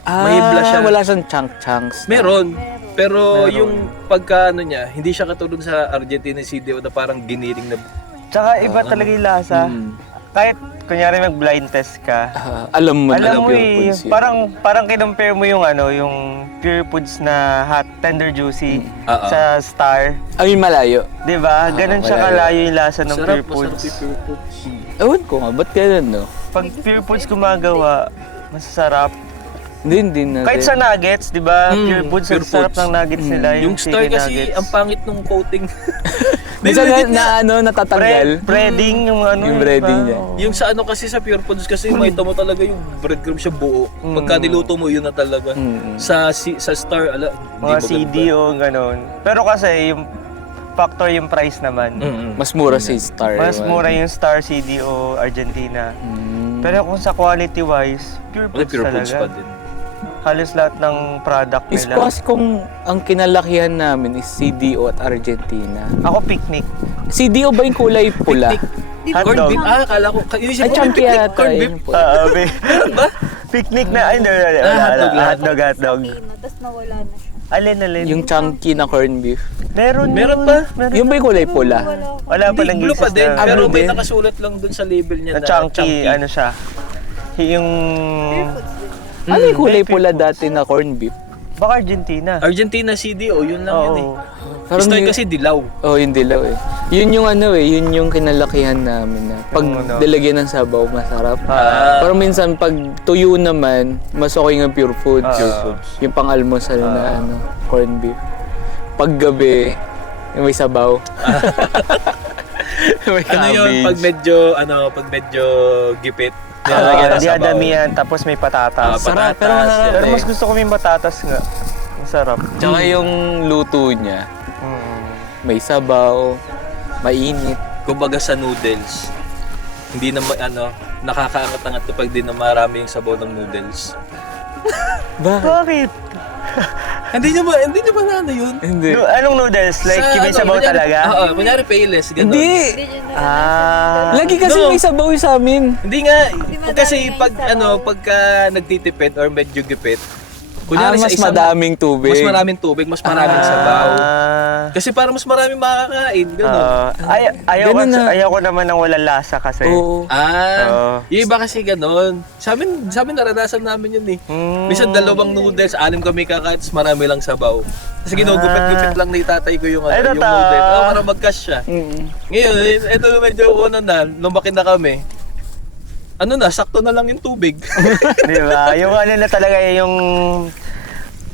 Ah, May hibla siya. wala siyang chunks. Meron. Pero Meron. yung pagka ano niya, hindi siya katulad sa Argentina CDO na parang giniling na. Tsaka iba talaga yung lasa. Mm. Kahit kunyari mag-blind test ka, Alam mo na alam mo Pure eh, Foods yun. parang kinompare mo yung ano, yung Pure Foods na hot, tender, juicy sa Star. Ay, malayo. 'Di ba? Ganun siya malayo. kalayo yung lasa ng Masarap, Pure masarap Foods. yung pure foods. Ewan ko nga, ba't ganun, no? Pag Pure Foods gumagawa, masarap. Hindi na. Kahit sa nuggets, 'di ba? Mm, Pure Foods, Pure ang sarap Foods. ng nuggets nila, Yung star chicken kasi, nuggets. ang pangit nung coating. Minsan natatanggal. Breading yung ano. Yung di breading ba? niya. Oo. Yung sa ano kasi sa Pure Foods kasi makita mo talaga yung breadcrumb siya buo. Pagka niluto mo yun na talaga. Sa Star ala Mga hindi CD maganda. o ganun. Pero kasi yung factor yung price naman. Mas mura si Star. Mas mura yung Star CD o Argentina. Mm. Pero kung sa quality wise, Pure Wala, Foods Pure talaga. Foods pa din. Halos lahat ng product Is nila. kasi kung ang kinalakihan namin is CDO at Argentina. Ako picnic. CDO ba yung kulay pula? Corned Hotdog. beef. Akala ko. Inisip Ay, ko may chunky picnic yata. corned beef. yun pula. Meron ba? Picnic na, ay, hindi, wala, hotdog lang. hotdog. Tapos nawala na siya. Alin. Yung chunky na corned beef. Meron Meron yun. ba? Meron. Yung ba yung kulay pula? Wala pa lang Blue pa Jesus din. na. Pero blue may din. nakasulat lang dun sa label niya Na chunky, ano siya. Yung... Ano yung kulay Pure pula Foods. dati na corned beef? Baka Argentina. Argentina CDO, yun lang yun eh. Oo. Parang Star yun- kasi dilaw. Oh, yung dilaw eh. Yun yung ano eh, yun yung kinalakihan namin na pag Yung ano. dilagyan ng sabaw, masarap. Ah. Pero minsan pag tuyo naman, mas okay ng Pure Foods. Pure Foods. Yung pang-almusal na ano, corned beef. Pag gabi, yung may sabaw. may Ano yun, cabbage. pag medyo gipit. Ah, nilalagyan ng sabaw. diadamihan, tapos may patatas. Sarap, pero patatas, masarap yan Pero eh. mas gusto ko may patatas nga. Masarap. Tsaka yung luto niya, Mm. may sabaw, mainit. Kumbaga sa noodles, hindi na nakakaangat-angat kapag di na marami yung sabaw ng noodles. Bakit? Bakit? Hindi nyo ba na ano yun? Hindi. Anong noodles? Like, may sabaw kunyari- talaga? Oo, kunyari payless, gano'n. Hindi! Ah. Lagi kasi No. may sabaw yung sa amin. Hindi nga, madami kasi na pag yung sabaw. pagka nagtitipid or medyo gipit, Kunyari mas madaming tubig. Mas maraming tubig, mas maraming sabaw. Ah. Kasi para mas maraming makakain, gano'n. Ganun na. Ayaw ko naman ng walang lasa kasi. Oo. Yung iba kasi gano'n. Sa amin naranasan namin yun eh. Minsan 2 noodles, 6 kami kakain, tapos marami lang sabaw. Kasi ginugupit-gupit lang ni tatay ko yung, Ay, yung totoo. noodles. Para mag-cash siya. Ngayon, ito medyo lumaki na kami. Sakto na lang yung tubig. Di ba? Yung ano na talaga yung...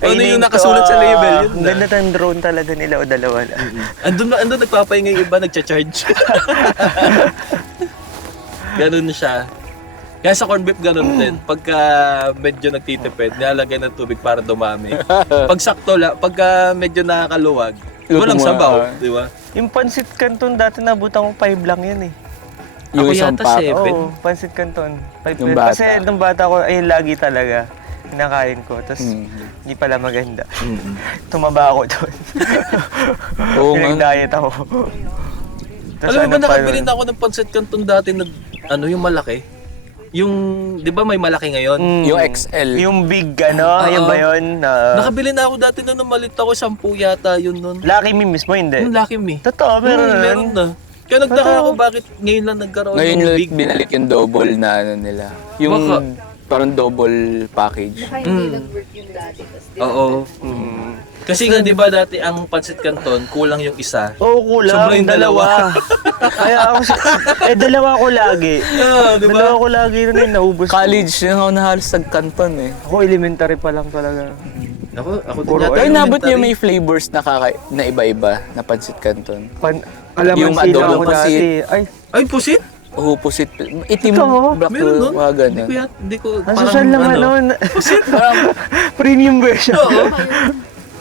Ano yung nakasulat sa label, yun na. Ganda ng drone talaga nila o dalawa na. Andun nagpapahinga yung iba, nagcha-charge. Ganun siya. Kaya sa corned beef ganun din. Pagka medyo nagtitipid, nilalagay ng tubig para dumami. Pag sakto lang, pagka medyo nakakaluwag, walang Luto mo, sabaw, di ba? Yung pansit canton dati nabutan ko 5 lang yun eh. Yung Ako isang yata pack. 7. Oo, pansit canton. 5 Nung bata. Kasi nung bata ko, ay lagi talaga. Kinakain ko. Tapos hindi pala maganda. Tumaba ako doon. Oo nga. Pinag-diet ako. Alam mo ba, nakabili na ako ng pancit canton dati na, yung malaki? Yung, di ba may malaki ngayon? Yung XL. Yung big ano, yun ba yun? Nakabili na ako dati na nung malit ako, 10 yata yun nun. Lucky Me mismo, hindi. Yung Lucky Me. Totoo, meron na. Meron na. Kaya nagtaka ako bakit ngayon lang nagkaroon Ngayon ng lang big. binalik yung double na ano nila. Yung Baka. parang double package. Baka hindi nag-work yung dati. Tapos Oo. Kasi nga di ba dati ang pancit canton, kulang yung isa. Oo, kulang. Sobra yung dalawa. Kaya ako, dalawa ko lagi. Di ba? Dalawa ko lagi rin eh, naubos. ko. College, yun ako nahalos nag-canton eh. Ako elementary pa lang talaga. Ako din Puro yata. Pero nabot niyo elementary. may flavors na iba-iba na pancit canton. Alam Yung mo, sino adobo ako pancit. dati. Ay, Ay, pusit? Oo, pusit. Itim, Totoo? black, Meron nun? mga Hindi ganun. ko yan. Hindi ko, ang social lang ano. Parang, Premium version. Oo.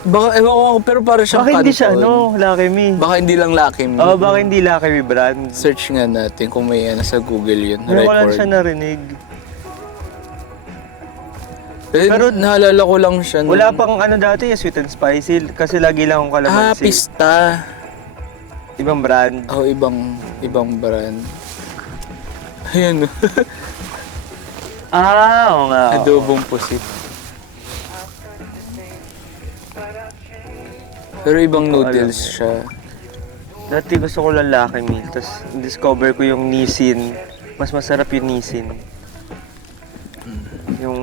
baka, ewan ko, pero parang siyang Baka hindi siya, canton. Lucky Me. Baka hindi lang Lucky Me. Oo, baka hindi Lucky Me brand. Search nga natin kung may sa Google yun. Ngayon ko lang Record. siya narinig. Pero naalala ko lang siya. Wala pang ano dati, sweet and spicy. Kasi lagi lang akong kalamansi. Pista. Ibang brand. Oh, ibang brand. Ayan. Oo nga. Adobong pusit. Pero ibang noodles siya. Dati gusto ko lang Lucky Me. Tapos discover ko yung Nissin. Mas masarap yung Nissin. Yung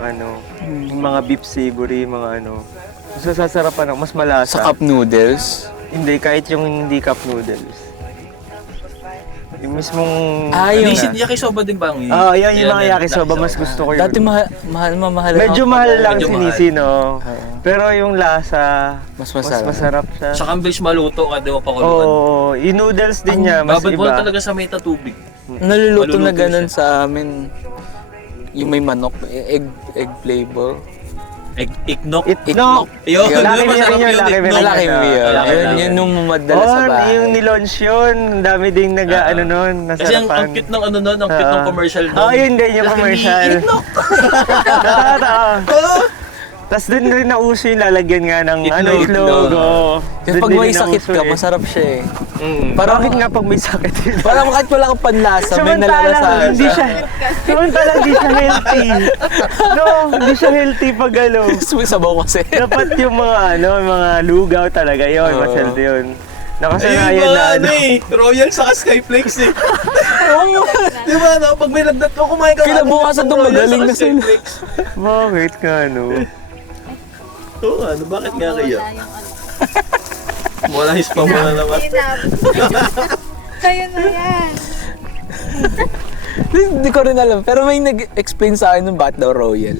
ano, yung mga beef savory, mga ano. Mas sasarapan mas malasa. Sa cup noodles. Hindi, kahit yung hindi cup noodles. Yung mismong... Yung... Nissin yakisoba din ba ang yun? yan yung mga yakisoba, mas gusto ko yun. Dati mahal. Medyo mahal lang Medyo si mahal. Nissin, no? Pero yung lasa, Mas mas masarap. masarap siya. Saka ang bilis maluto ka, di mo pakuluan. Oo, yung noodles din niya, mas Babad mo iba. talaga sa meta tubig. Naluluto na Maluluto ganun siya. sa amin. Yung may manok, egg flavor. Iknok. Iknok! Yun, Lucky Me masarap rin yun, yun, Lucky Me iknok. rin Malaki yun. mo yun. Malaki Yun, lang. yun yung madala sa bahay. Yung nilunch yun, dami ding ano nun, Kasi ang nasarapan. cute ng ano nun, ang cute ng commercial nun. Yun din yung Lucky Me, commercial. Iknok! Totoo. Tapos doon rin nauso yung lalagyan nga ng Itlog. itlog. Oo. Kasi Doon pag din may nauso sakit ka, eh. masarap siya eh. Parang bakit nga pag may sakit yun? Parang kahit wala kang panlasa, may nalalasahan hindi siya, samantalang hindi siya healthy. No, hindi siya healthy pag ano. Sweet sabaw kasi. Dapat yung mga lugaw talaga yun, mas healthy yun. Ayun Nakasanayan ba, na ano. Royal saka Skyflakes eh. Di ba, no? Pag may lagnat ko, kumain ka. Kinabukasan ng to, Royal magaling saka na sila. Skyflakes. Bakit ka ano? Oo, ano, bakit nga kaya? wala yung ano. Wala yung spam mo na naman. Kayo na yan. Hindi ko rin alam. Pero may nag-explain sa akin ng bakit daw royal.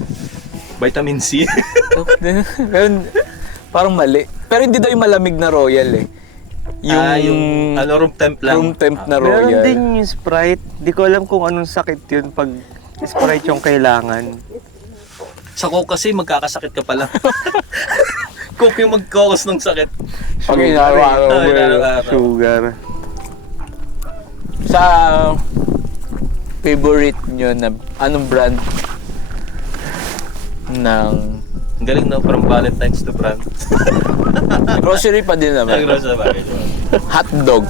Vitamin C. Pero parang mali. Pero hindi daw yung malamig na royal eh. Yung ano, room temp lang. room temp na Meron royal. din yung Sprite. Di ko alam kung anong sakit yun pag Sprite yung kailangan. Sa Coke kasi, magkakasakit ka pala. Coke yung mag-cause ng sakit. Pag inaraw-araw mo Ay, eh. inaraw-araw. Sugar. Sa favorite nyo na anong brand ng Ang galing na, from Valentine's to brand. grocery pa din naman. Nagro sa bagay. Hot dog.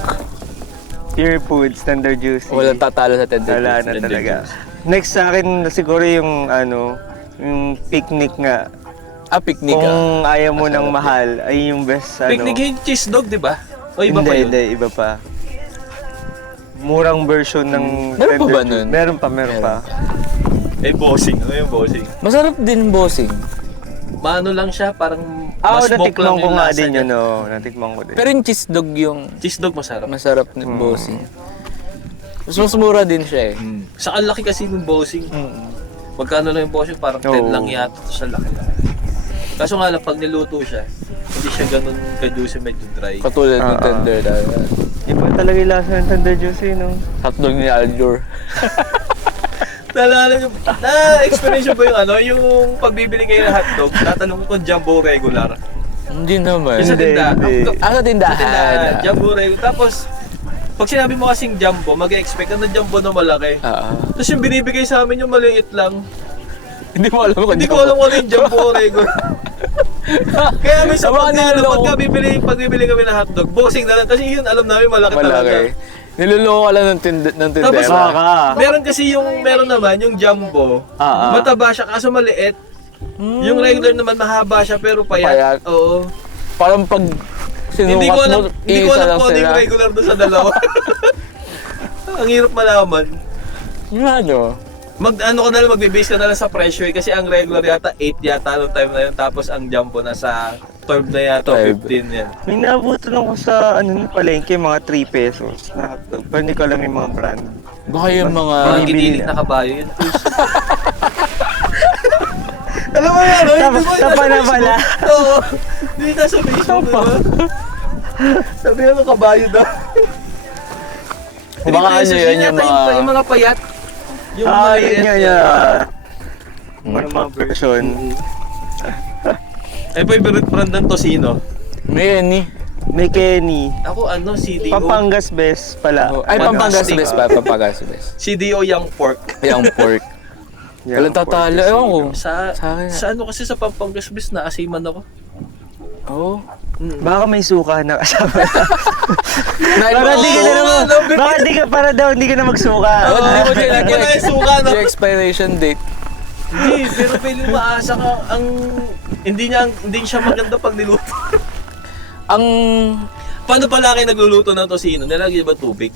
Pure food, standard juicy. Walang tatalo sa Tender Wala Juice. na Tender talaga. juice. Next sa akin siguro yung yung picnic nga. Picnic Kung ayaw mo ng mahal, ay yung best Picnic yung cheese dog, di ba? O iba hindi, pa yun? Hindi, iba pa. Murang version ng Meron pa ba Tender nun? Juice. Meron pa. Eh, bossing. Ano yung bossing? Masarap din bossing. Maano lang siya, parang Ah, mas smoke lang natikman ko yung nga lasa din niya. yun, oh. Natikman ko din. Pero yung cheese dog yung Cheese dog masarap. masarap na bossing. Mas mura din siya eh. Sa ang laki kasi ng bossing. Magkano lang yung bossing? Parang 10 Oo. lang yata sa laki lang. Kaso nga lang, pag niluto siya, hindi siya ganun ka-juicy, medyo dry. Katulad ng tender talaga. Iba talaga yung lasa ng Tender Juice, eh, no? Hotdog ni Aljur. Naalala nyo, na-experience nyo ba yung ano, yung pagbibili kayo ng hotdog, tatanong ko kung jumbo regular. Hindi naman. Yung sa Hindi, tindahan. hindi. Sa tindahan. Jumbo regular. Tapos, pag sinabi mo kasing jumbo, mag-expect ka ng jumbo na malaki. Tapos yung binibigay sa amin yung maliit lang. Hindi mo alam kung Hindi ko alam kung ano yung jumbo regular. Kaya may sa Tama, niloloko. pagbibili kami ng hotdog, bossing na lang. Kasi yun, alam namin malaki talaga. malaki. Niloloko ka lang ng Tapos, tindera. meron kasi meron naman yung jumbo, mataba siya kaso maliit. Yung regular naman mahaba siya pero payat. Payat. Oo. Parang pag Hindi ko sinukat alam, mo, hindi ko isa alam lang kung ano yung sila. regular doon sa dalawa. Ang hirap malaman. Yung ano? Ano ka na lang, magbe-base ka na lang sa presyo eh. Kasi ang regular yata 8 yata noong time na yun. Tapos ang jumbo na sa 12 na yata, 12. 15 yan. May nabutan ako sa palengke, mga 3 pesos. Pero hindi ko alam yung mga brand. Baka yung mga... Mga Bibili ginilit na. na kabayo yun. Alam mo yan, oh, hindi mo Tapa na pala. Oo. Hindi na sa Facebook, diba? Sabi mo kabayo daw. Baka ano yun, yung mga... Yung mga payat. Yung Yun nga yan. Mga version. Ay, favorite brand ng Tocino. May any. May Kenny. Ako ano, CDO. Pampangas best pala. Ay, Pampangas Fantastic. best pa. Pampangas best. CDO Young Pork. Yung pork. Yan, Walang tatalo. Ewan ko. Sa, Sa akin, sa ano kasi sa Pampangas Best na asiman ako. Oo. Baka may suka na kasama. Nine Para di ka na naman. Oo, Baka di ka, para daw hindi ka na magsuka. Hindi mo Wala tinag yung suka, no? yung expiration date. Hindi, pero pwede maasa ka ang hindi siya maganda pag niluto. Ang Paano pala kayo nagluluto ng Tocino? Nilagay ba tubig?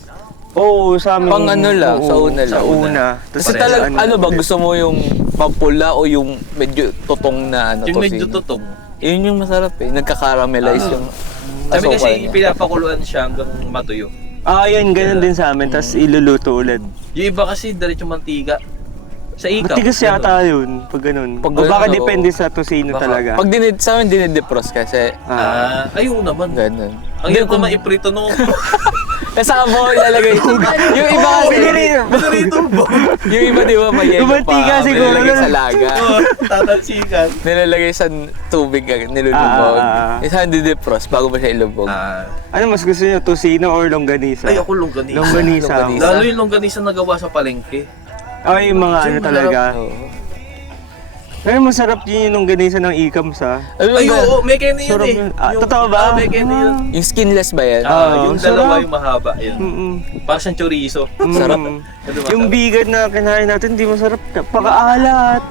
Oo, sa amin. Pang ano lang, oo, sa una lang. Sa una. kasi talaga, ano ba, gusto mo yung pampula o yung medyo tutong na ano, Yung medyo tocino? tutong. Yun yung masarap eh. Nagka-caramelize yung Sabi kasi asukal niya. pinapakuluan siya hanggang matuyo. Yun, ganun din sa amin. Tapos iluluto ulit. Yung iba kasi diretso mantika. Sa ikaw. Matigas yata yun, pag ganun. Pag O baka ganun, depende sa tosino Baka. talaga. Pag sa amin dinidepros kasi Ayun naman. ganun. Ang hirap na maiprito nung Kasama mo ilalagay yung iba kasi, pinarito mo. yung iba di ba may yelo pa, Mantika siguro. nilalagay sa laga. Tatansikan. Nilalagay sa tubig, nilulubog. Isa didepros bago mo siya ilubog. Ano mas gusto niyo, tosino or longganisa? Ay, ako longganisa. Longganisa. Longganisa. Lalo yung longganisa na gawa sa palengke. Yung mga ano talaga. Oo. Ay, masarap yun yung longganisa ng Ikams, ha? Ano Ay, ba? oo, may kene yun Sarap eh. yun. Totoo ba? May kene yun. Yung skinless ba yan? Yung sarap. dalawa yung mahaba yun. Mm-mm. Para siyang chorizo. Sarap. Ano ba, Yung sarap? bigan na kinain natin, di masarap. Pakaalat.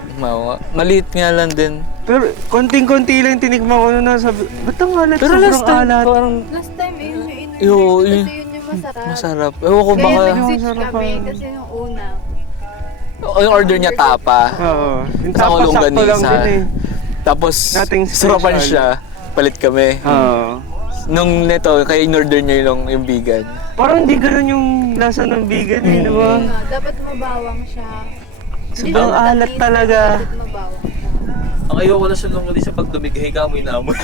Maliit nga lang din. Pero konting-konti lang tinikman ko na sabi, ba't ang alat? Pero Sobrang last time, alat. parang Last time, yun yung Yo, in-order yun. kasi yun yung masarap. masarap. Ewan ko Kaya baka, nag-switch Masarap kami pa. kasi nung una. yung order niya tapa. Oo. Yung Kasama tapos sakto lang longganisa. din eh. Tapos, Nothing sarapan special. siya. Palit kami. Oo. Nung neto, kaya in-order niya yung vegan. Parang hindi ganun yung lasa ng bigan eh, di ba? Yun nga, dapat mabawang siya. Sobrang alat talaga. Dapat mabawang siya. Ang ayoko na sa longganisa pag dumigay ka mo inamoy.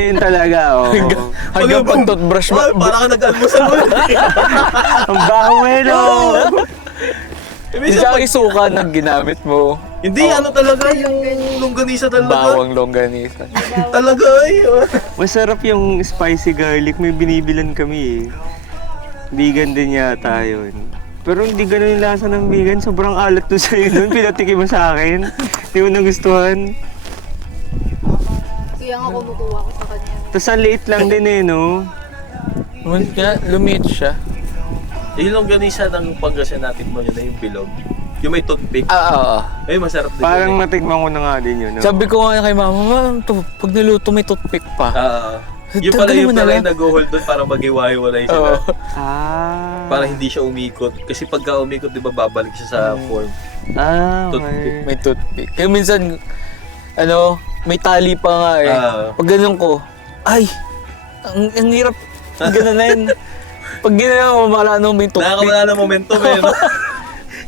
Yun talaga, oo. Hanggang pag toothbrush mo. Para ka nag-almusal mo. Ang baho eh, no? Hindi siya isuka na ginamit mo. Hindi, ano talaga yung longganisa talaga. Bawang longganisa. Talaga ay. Masarap yung spicy garlic. May binibilan kami eh. Vegan din yata yun. Pero hindi ganun yung lasa ng vegan. Sobrang alat to sa'yo nun. Pinatikim mo sa akin. Hindi mo nagustuhan. Kaya nga kumukuha ko sa kanya. Tapos ang liit lang din eh, no? Lumiit siya. Yung longganisa ng Pangasinan natin mo yun na yung bilog. Yung may toothpick. Oo. Ay, masarap din. Parang yun natikman ko na nga din yun. No? Sabi ko nga kay mama, "Ma'am, pag niluto may toothpick pa." Yung pala Tanggalin yung mo na pala lang. yung nag-hold doon para mag-iwalay sila. Oo. Para hindi siya umikot. Kasi pagka umikot, di ba, babalik siya sa form. Okay. May toothpick. Kaya minsan, may tali pa nga eh. Pag ganun ko, ay, ang hirap. Ganun na yun. Pag ginawa ko, may toothpick. Nakakawala ng momentum eh, no?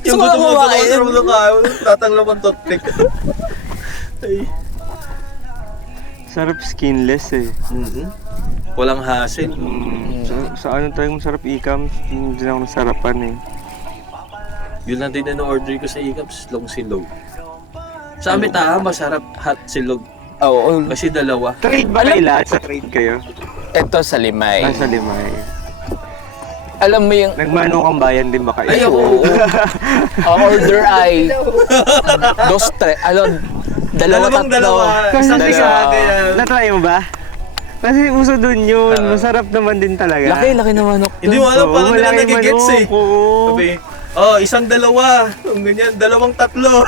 Yung Gusto ko gutom mo kumain. tulong ka, tatanglap ang toothpick. Ay. Sarap skinless eh. Walang hassle. Sa ano tayo masarap ikam, hindi na ako nasarapan eh. Yun lang din na order ko sa Icams, long silog. Sa amin masarap hot silog. Oo. Kasi dalawa. Trade ba kayo lahat? Sa trade kayo? Ito sa Limay. Sa Limay. Alam mo yung Nagmano kang bayan din ba kayo? Ay, oo. ang order ay dalawa, tatlo. Kasi Dalawa. natry mo ba? Kasi uso dun yun. Masarap naman din talaga. Laki ng manok. Hindi mo alam Oo, paano nila malaking nagigets eh. manok, oo. Sabi, isang dalawa. Ang ganyan, dalawang tatlo.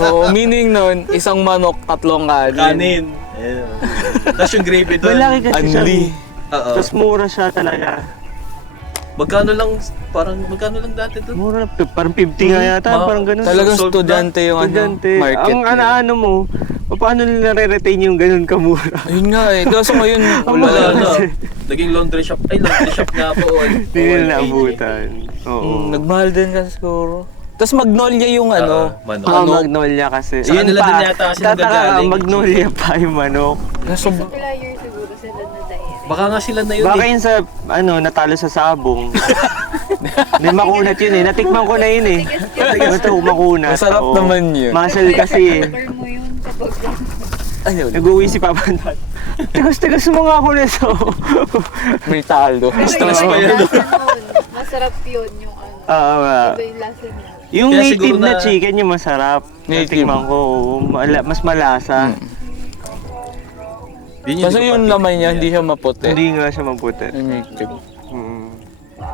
Oo, meaning nun, isang manok, tatlong kanin. Kanin. Ayan. Tapos yung gravy doon. Malaki kasi siya. Anli. Oo. Tapos mura siya talaga. Magkano lang dati doon? Mura, parang 50 nga yata, parang ganun. Talagang Sold estudyante yung Estudyante. market. Ang ano mo, paano nila re-retain yung ganun kamura? Ayun nga eh. Kaso ngayon, Wala wala na. na. Naging laundry shop. Ay, laundry shop nga po. Hindi nila naabutan. Oo. Nagmahal din kasi siguro. Tapos Magnolia yung manok. Magnolia kasi. Sa kanila din yata kasi tataka ka, nagagaling. Magnolia pa yung manok. Kaso, Supplier siguro sila na dahil. Baka nga sila na yun Baka eh. yun sa, natalo sa sabong. Hindi makunat yun eh. Natikman ko na yun eh. Ito, makunat. Masarap Oo. naman yun. Muscle kasi eh. Order mo yun kapag ayun, Nag-uwi si Papa Dad. Tigas mo nga ako nito. may talo. Stress Iba pa yung yun. lasa nun. Masarap yun yung ano. Oo nga. Iba yung lasa niya. Yung Kaya native siguro na na- chicken yung masarap. Native. Natikman ko, oo. Mas malasa. Yun Kaso di ko yung pati- laman niya, hindi siya maputi. Hindi nga siya mabuti. Yung native.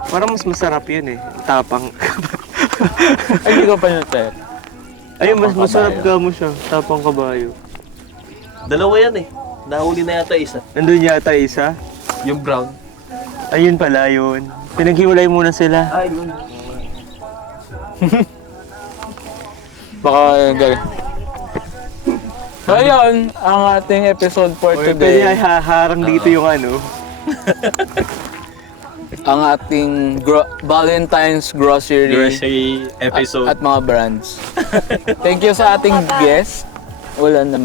Parang mas masarap yun eh. Tapang. Ay, hindi ko pa na-try. Ayun, mas Tapang masarap kabayo. ka mo siya. Tapang kabayo. Dalawa yan eh. Nahuli na yata isa. Nandun yata isa. Yung brown. Ayun pala yun. Pinaghiwalay muna sila. Ay, yun. Baka galing. So, ayun, ang ating episode for Pwede today. ay haharang dito yung ano. Ang ating Valentine's grocery, Grocery episode. at mga brands. Thank you sa ating guest. Wala naman.